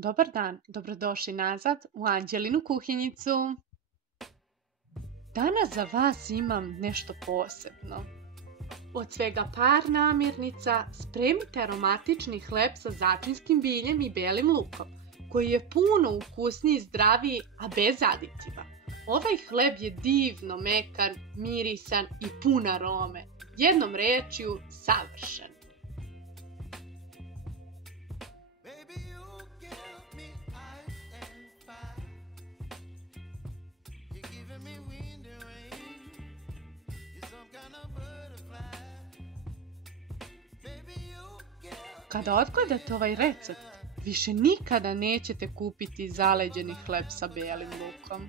Dobar dan, dobrodošli nazad u Anđelinu kuhinjicu. Danas za vas imam nešto posebno. Od svega par namirnica spremite aromatični hleb sa začinskim biljem i belim lukom, koji je puno ukusniji i zdraviji, a bez aditiva. Ovaj hleb je divno mekan, mirisan i pun arome. Jednom rečju, savršen. Kada odgledate ovaj recept, više nikada nećete kupiti zaleđeni hleb sa belim lukom.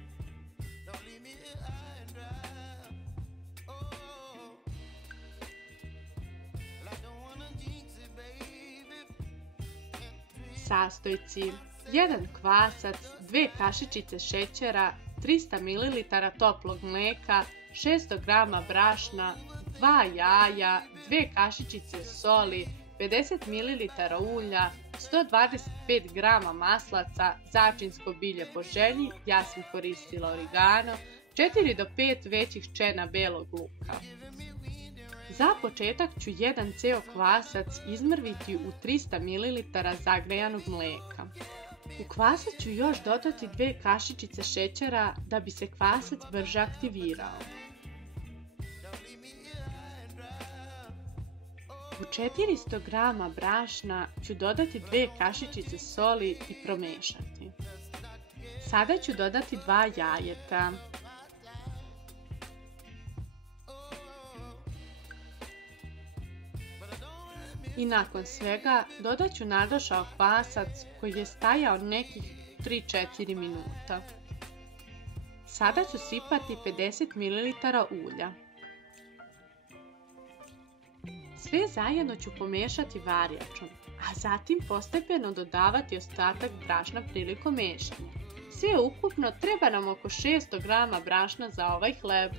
Sastojci: 1 kvasac, 2 kašičice šećera, 300 ml toplog mlijeka, 600 g brašna, 2 jaja, 2 kašičice soli, 50 ml ulja, 125 g maslaca, začinsko bilje po želji, ja sam koristila origano, 4 do 5 većih čena belog luka. Za početak ću jedan ceo kvasac izmrviti u 300 ml zagrejanog mlijeka. U kvasac ću još dodati 2 kašičice šećera da bi se kvasac brže aktivirao. U 400 g brašna ću dodati 2 kašičice soli i promešati. Sada ću dodati 2 jajeta. I nakon svega dodat ću nadošao kvasac koji je stajao nekih 3-4 minuta. Sada ću sipati 50 ml ulja. Sve zajedno ću pomešati varjačom, a zatim postepeno dodavati ostatak brašna prilikom mešanja. Sve ukupno treba nam oko 600 g brašna za ovaj hleb.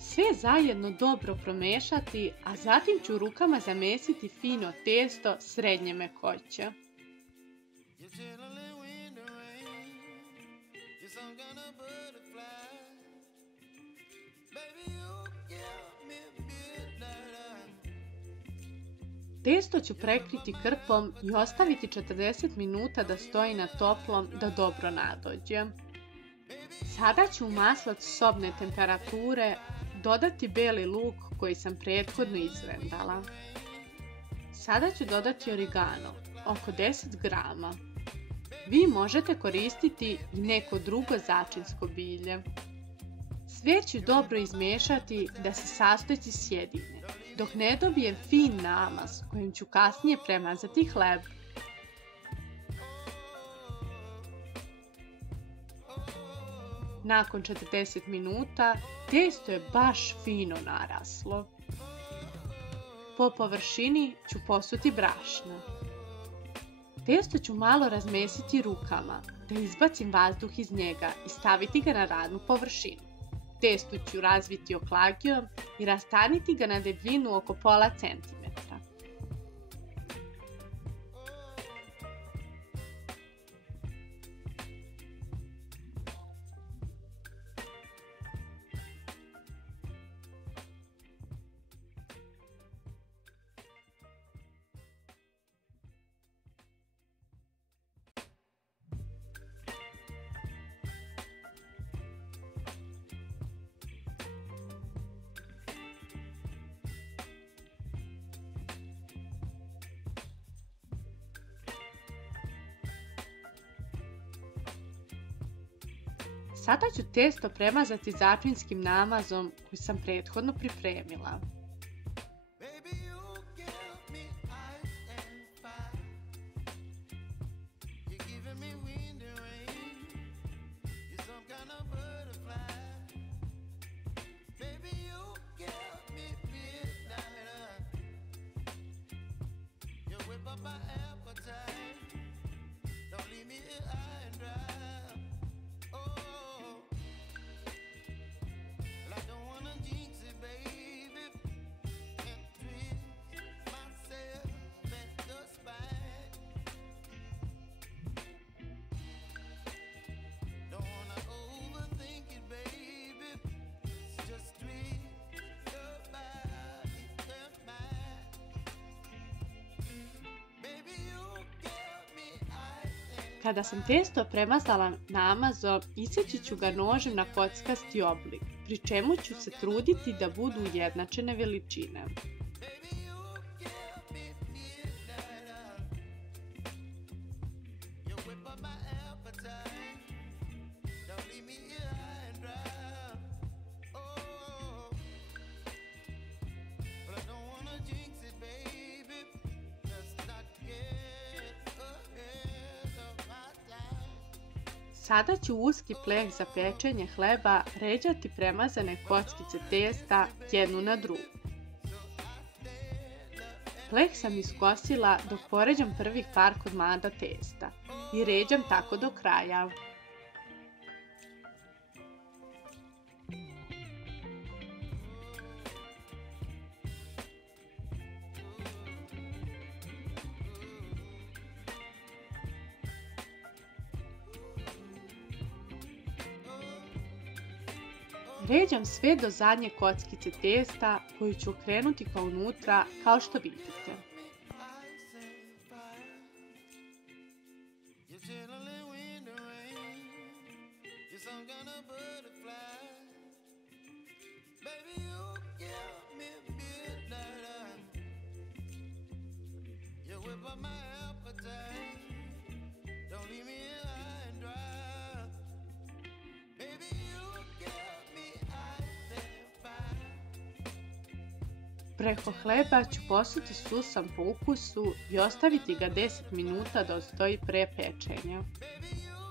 Sve zajedno dobro promešati, a zatim ću rukama zamesiti fino testo srednje mekoće. Testo ću prekriti krpom i ostaviti 40 minuta da stoji na toplom da dobro nadođe. Sada ću u maslac sobne temperature dodati beli luk koji sam prethodno izrendala. Sada ću dodati origano, oko 10 g. Vi možete koristiti i neko drugo začinsko bilje. Sve ću dobro izmešati da se sastojci sjedine, dok ne dobijem fin namaz kojim ću kasnije premazati hleb. Nakon 40 minuta testo je baš fino naraslo. Po površini ću posuti brašno. Testo ću malo razmesiti rukama da izbacim vazduh iz njega i staviti ga na ravnu površinu. Testo ću razviti oklagijom i rastaniti ga na debljinu oko pola centimetra. Sada ću testo premazati začinskim namazom koji sam prethodno pripremila. Kada sam testo premazala namazom, iseći ću ga nožem na kockasti oblik, pri čemu ću se truditi da budu ujednačene veličine. Sada ću uski pleh za pečenje hleba ređati premazane kockice testa jednu na drugu. Pleh sam iskosila dok poređam prvih par komada testa i ređam tako do kraja. Ređam sve do zadnje kockice testa koju ću okrenuti ka unutra kao što vidite. Preko hleba ću posuti susan po ukusu i ostaviti ga 10 minuta da odstoji pre pečenja.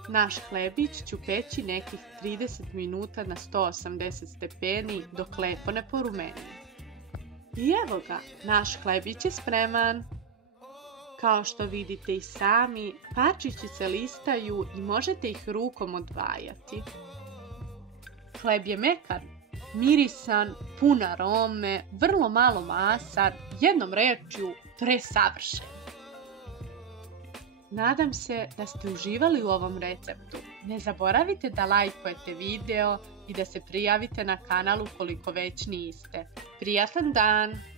Naš hlebić ću peći nekih 30 minuta na 180 stepeni dok lepo ne porumeni. I evo ga, naš hlebić je spreman. Kao što vidite i sami, parčići se listaju i možete ih rukom odvajati. Hleb je mekan, mirisan, pun arome, vrlo malo masan, jednom rečju presavršen. Nadam se da ste uživali u ovom receptu. Ne zaboravite da lajkujete video i da se prijavite na kanal ukoliko već niste. Prijatan dan!